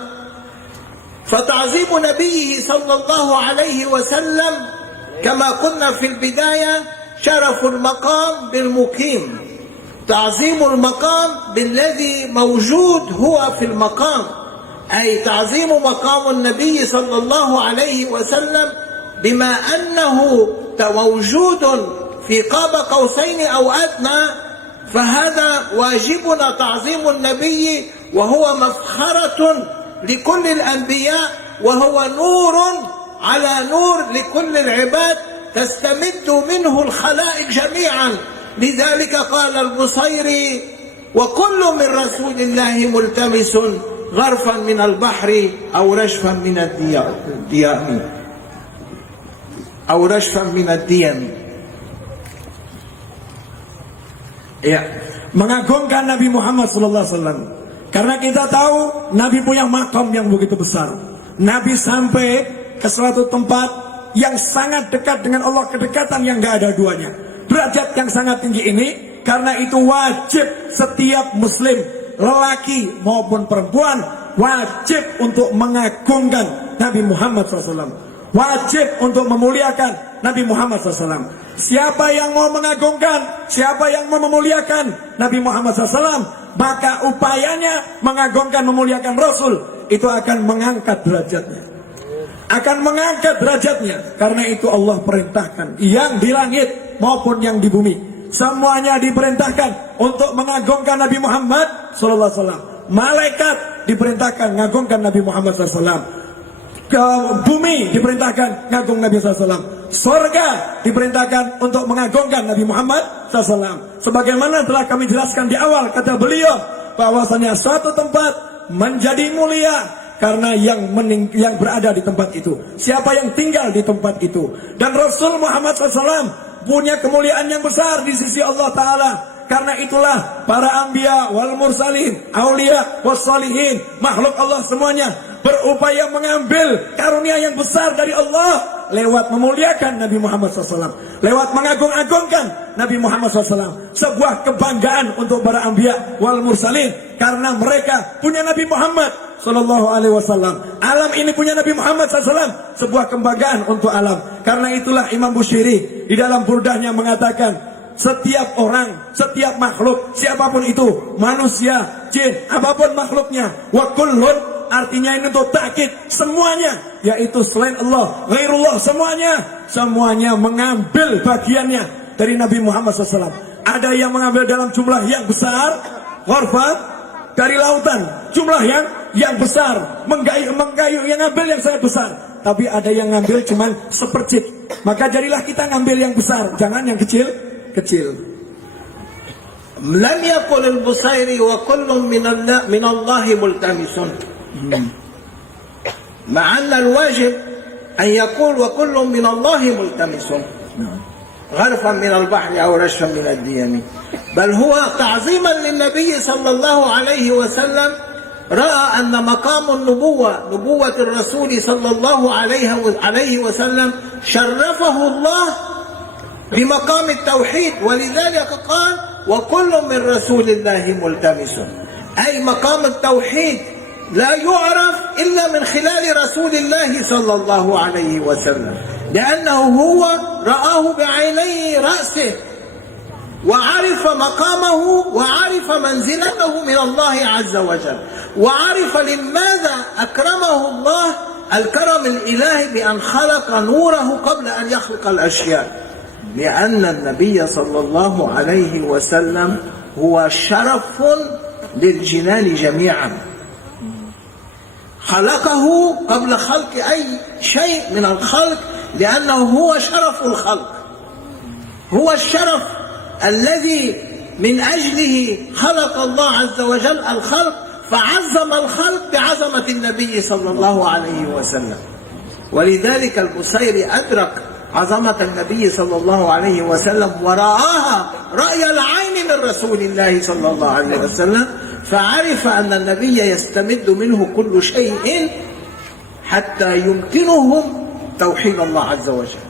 فتعظيم نبيه صلى الله عليه وسلم كما قلنا في البداية شرف المقام بالمقيم. تعظيم المقام بالذي موجود هو في المقام، أي تعظيم مقام النبي صلى الله عليه وسلم بما أنه موجود في قاب قوسين أو أدنى، فهذا واجبنا تعظيم النبي، وهو مفخرة لكل الأنبياء، وهو نور على نور لكل العباد تستمد منه الخلائق جميعا. لذلك قال البصيري: وكل من رسول الله ملتمس غرفا من البحر أو رشفا من الديام أو رشفا من الديم. Ya, mengagungkan Nabi Muhammad SAW. Karena kita tahu Nabi punya makam yang begitu besar. Nabi sampai ke suatu tempat yang sangat dekat dengan Allah, kedekatan yang gak ada duanya. Derajat yang sangat tinggi ini, karena itu wajib setiap muslim, lelaki maupun perempuan, wajib untuk mengagungkan Nabi Muhammad SAW. Wajib untuk memuliakan Nabi Muhammad SAW. Siapa yang mau mengagungkan, siapa yang mau memuliakan Nabi Muhammad SAW, maka upayanya mengagungkan, memuliakan Rasul, itu akan mengangkat derajatnya. Akan mengangkat derajatnya. Karena itu Allah perintahkan, yang di langit maupun yang di bumi, semuanya diperintahkan untuk mengagungkan Nabi Muhammad SAW. Malaikat diperintahkan mengagungkan Nabi Muhammad SAW. Ke bumi diperintahkan ngagung Nabi SAW. Surga diperintahkan untuk mengagungkan Nabi Muhammad SAW. Sebagaimana telah kami jelaskan di awal, kata beliau bahwasanya suatu tempat menjadi mulia karena yang berada di tempat itu, siapa yang tinggal di tempat itu. Dan Rasul Muhammad SAW punya kemuliaan yang besar di sisi Allah Ta'ala. Karena itulah para anbiya wal mursalin, aulia wassalihin, makhluk Allah semuanya berupaya mengambil karunia yang besar dari Allah lewat memuliakan Nabi Muhammad SAW, lewat mengagung-agungkan Nabi Muhammad SAW. Sebuah kebanggaan untuk para anbiya wal mursalin karena mereka punya Nabi Muhammad SAW. Alam ini punya Nabi Muhammad SAW. Sebuah kebanggaan untuk alam. Karena itulah Imam Busiri di dalam burdahnya mengatakan, setiap orang, setiap makhluk, siapapun itu, manusia, jin, apapun makhluknya, wa kullun, artinya ini untuk takkid, semuanya, yaitu selain Allah, ghairullah, semuanya mengambil bagiannya dari Nabi Muhammad SAW. Ada yang mengambil dalam jumlah yang besar, ghorfa, dari lautan, jumlah yang besar, menggayu, yang ngambil yang sangat besar. Tapi ada yang ngambil cuman sepercik. Maka jadilah kita ngambil yang besar, jangan yang kecil. لم يقل البصيري وكل من الله ملتمس، مع أن الواجب أن يقول وكل من الله ملتمس غرفا من البحر أو رشفا من الديم، بل هو تعظيما للنبي صلى الله عليه وسلم رأى أن مقام النبوة، نبوة الرسول صلى الله عليه وسلم، شرفه الله بمقام التوحيد، ولذلك قال وكل من رسول الله ملتمس، أي مقام التوحيد لا يعرف إلا من خلال رسول الله صلى الله عليه وسلم، لأنه هو رآه بعيني رأسه وعرف مقامه وعرف منزلته من الله عز وجل، وعرف لماذا أكرمه الله الكرم الإلهي بأن خلق نوره قبل أن يخلق الأشياء، لأن النبي صلى الله عليه وسلم هو شرف للجنان جميعا، خلقه قبل خلق أي شيء من الخلق، لأنه هو شرف الخلق، هو الشرف الذي من أجله خلق الله عز وجل الخلق، فعظم الخلق بعظمة النبي صلى الله عليه وسلم. ولذلك البصيري أدرك عظمة النبي صلى الله عليه وسلم ورآها رأي العين من رسول الله صلى الله عليه وسلم، فعرف أن النبي يستمد منه كل شيء حتى يمكنهم توحيد الله عز وجل.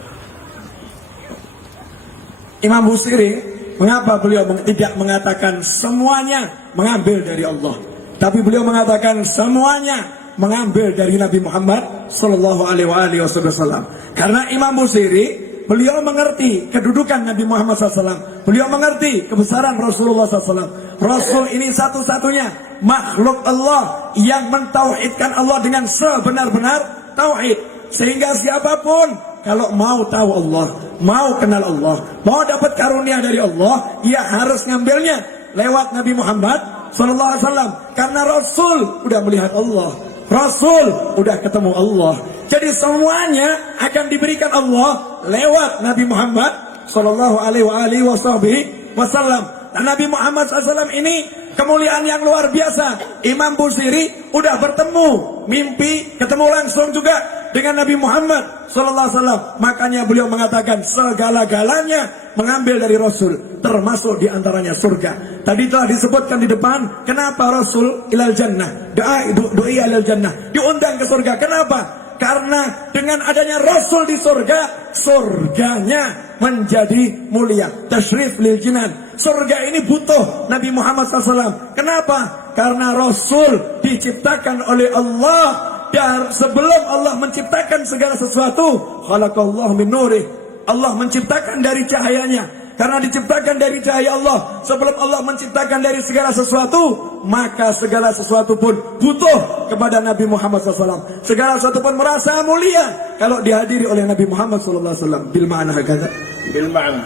Imam Busiri, mengapa beliau tidak mengatakan semuanya mengambil dari Allah, tapi beliau mengatakan semuanya mengambil dari Nabi Muhammad Sallallahu Alaihi Wasallam? Karena Imam Busiri, beliau mengerti kedudukan Nabi Muhammad SAW, beliau mengerti kebesaran Rasulullah SAW. Rasul ini satu-satunya makhluk Allah yang mentauhidkan Allah dengan sebenar-benar tauhid, sehingga siapapun kalau mau tahu Allah, mau kenal Allah, mau dapat karunia dari Allah, ia harus ngambilnya lewat Nabi Muhammad SAW. Karena Rasul udah melihat Allah, Rasul udah ketemu Allah. Jadi semuanya akan diberikan Allah lewat Nabi Muhammad Sallallahu Alaihi Wasallam. Dan Nabi Muhammad SAW ini kemuliaan yang luar biasa. Imam Busiri udah bertemu, mimpi, ketemu langsung juga dengan Nabi Muhammad Sallallahu Alaihi Wasallam. Makanya beliau mengatakan segala-galanya mengambil dari Rasul, termasuk diantaranya surga. Tadi telah disebutkan di depan, kenapa Rasul ilal jannah, doi ilal jannah, diundang ke surga. Kenapa? Karena dengan adanya Rasul di surga, surganya menjadi mulia. Tashrif lil jinan. Surga ini butuh Nabi Muhammad SAW. Kenapa? Karena Rasul diciptakan oleh Allah. Dan sebelum Allah menciptakan segala sesuatu, khalaqallahu min nurih, Allah menciptakan dari cahayanya. Karena diciptakan dari cahaya Allah, sebelum Allah menciptakan dari segala sesuatu, maka segala sesuatu pun butuh kepada Nabi Muhammad SAW. Segala sesuatu pun merasa mulia kalau dihadiri oleh Nabi Muhammad SAW. Bil ma'na hakadha. Bil ma'na.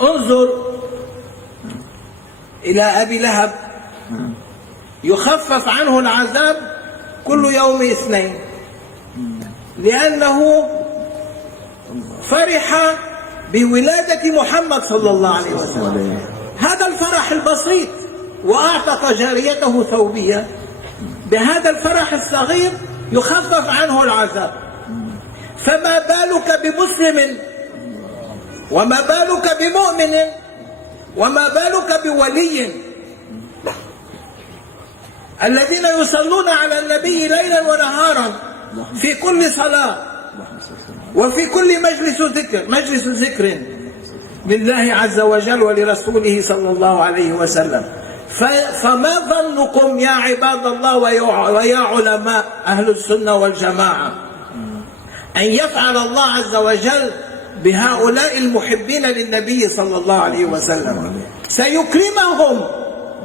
انظر إلى أبي لهب يخفف عنه العذاب كل يوم اثنين، لأنه فرح بولادة محمد صلى الله عليه وسلم، هذا الفرح البسيط، وأعتق جاريته ثوبية. بهذا الفرح الصغير يخفف عنه العذاب، فما بالك بمسلم، وما بالك بمؤمن، وما بالك بولي، الذين يصلون على النبي ليلا ونهارا في كل صلاة وفي كل مجلس ذكر لله عز وجل ولرسوله صلى الله عليه وسلم. فما ظنكم يا عباد الله ويا علماء أهل السنة والجماعة أن يفعل الله عز وجل بهؤلاء المحبين للنبي صلى الله عليه وسلم؟ سيكرمهم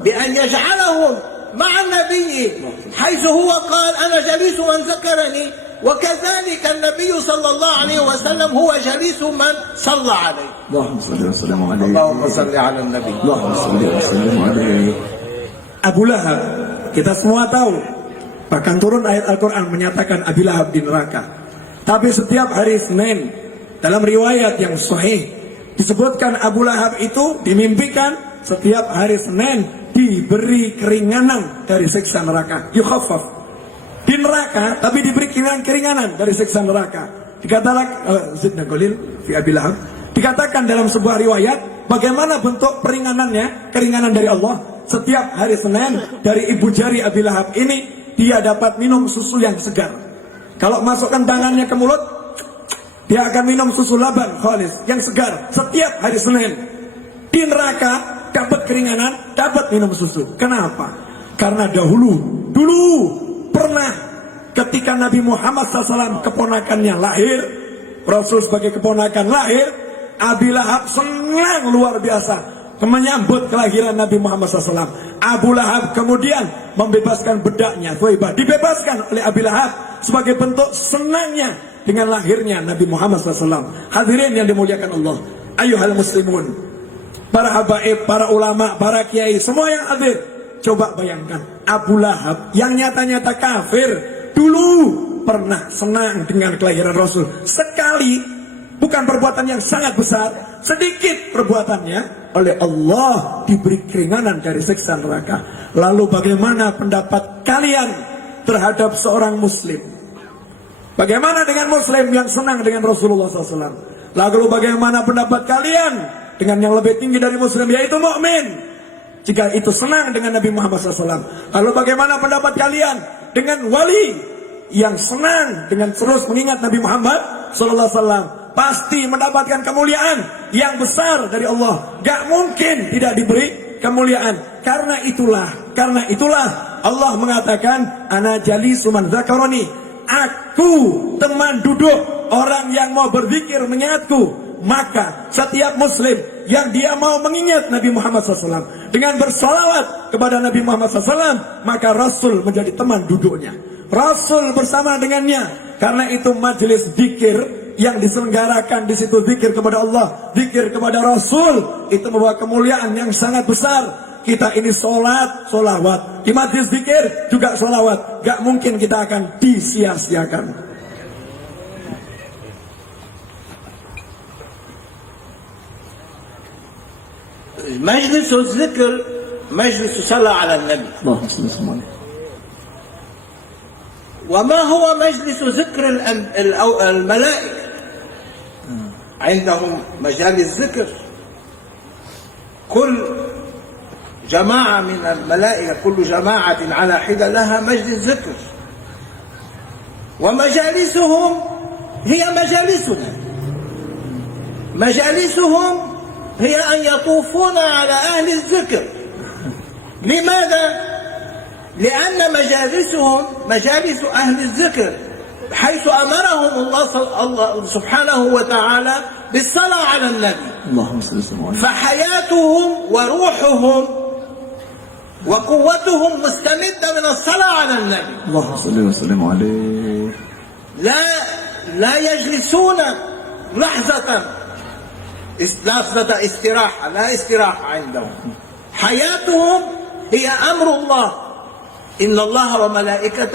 بأن يجعلهم مع النبي، حيث هو قال أنا جليس من ذكرني، وكذلك النبي صلى الله عليه وسلم هو جليس من صلى عليه. اللهم صل وسلم عليه. اللهم صل على النبي. اللهم صل وسلم عليه. Abu Lahab, kita semua tahu, bahkan turun ayat Al-Quran menyatakan Abu Lahab di neraka. Tapi setiap hari Senin, dalam riwayat yang sahih, disebutkan Abu Lahab itu dimimpikan setiap hari Senin diberi keringanan dari siksa neraka. Yukhaffaf. Di neraka tapi diberi keringanan dari siksa neraka. Dikatakan dalam sebuah riwayat bagaimana bentuk keringanan dari Allah. Setiap hari Senin dari ibu jari Abi Lahab ini dia dapat minum susu yang segar. Kalau masukkan tangannya ke mulut, dia akan minum susu laban khalis yang segar setiap hari Senin. Di neraka dapat keringanan, dapat minum susu. Kenapa? Karena dulu pernah ketika Nabi Muhammad SAW keponakannya lahir, Rasul sebagai keponakan lahir, Abi Lahab senang luar biasa menyambut kelahiran Nabi Muhammad SAW. Abu Lahab kemudian membebaskan bedaknya, Thuaibah dibebaskan oleh Abi Lahab sebagai bentuk senangnya dengan lahirnya Nabi Muhammad SAW. Hadirin yang dimuliakan Allah, ayuhal muslimun, para habaib, para ulama, para kiai, semua yang hadir, coba bayangkan Abu Lahab yang nyata-nyata kafir dulu pernah senang dengan kelahiran Rasul sekali, bukan perbuatan yang sangat besar, sedikit perbuatannya, oleh Allah diberi keringanan dari siksa neraka. Lalu bagaimana pendapat kalian terhadap seorang muslim? Bagaimana dengan muslim yang senang dengan Rasulullah SAW? Lalu bagaimana pendapat kalian dengan yang lebih tinggi dari muslim, yaitu mukmin, jika itu senang dengan Nabi Muhammad SAW? Lalu bagaimana pendapat kalian dengan wali yang senang dengan terus mengingat Nabi Muhammad SAW? Pasti mendapatkan kemuliaan yang besar dari Allah. Gak mungkin tidak diberi kemuliaan. Karena itulah Allah mengatakan, ana jalisu man dzakarani, aku teman duduk orang yang mau berzikir mengingatku. Maka setiap muslim yang dia mau mengingat Nabi Muhammad SAW dengan bersalawat kepada Nabi Muhammad SAW, maka Rasul menjadi teman duduknya, Rasul bersama dengannya. Karena itu majelis zikir yang diselenggarakan di situ, zikir kepada Allah, zikir kepada Rasul, itu membawa kemuliaan yang sangat besar. Kita ini solawat di majelis zikir juga solawat, gak mungkin kita akan disia-siakan. مجلس الذكر مجلس صلاة على النبي. اللهم صل وسلم عليه. وما هو مجلس ذكر الملائكة؟ عندهم مجالس ذكر، كل جماعة من الملائكة، كل جماعة على حدة لها مجلس ذكر، ومجالسهم هي مجالسنا. مجالسهم هي أن يطوفون على أهل الذكر. لماذا؟ لأن مجالسهم مجالس أهل الذكر، حيث أمرهم الله سبحانه وتعالى بالصلاة على النبي. اللهم صل وسلم عليه. فحياتهم وروحهم وقوتهم مستمدة من الصلاة على النبي. اللهم صل وسلم عليه. لا يجلسون لحظة استراحة، لا استراحة عندهم. حياتهم هي أمر الله. إن الله وملائكته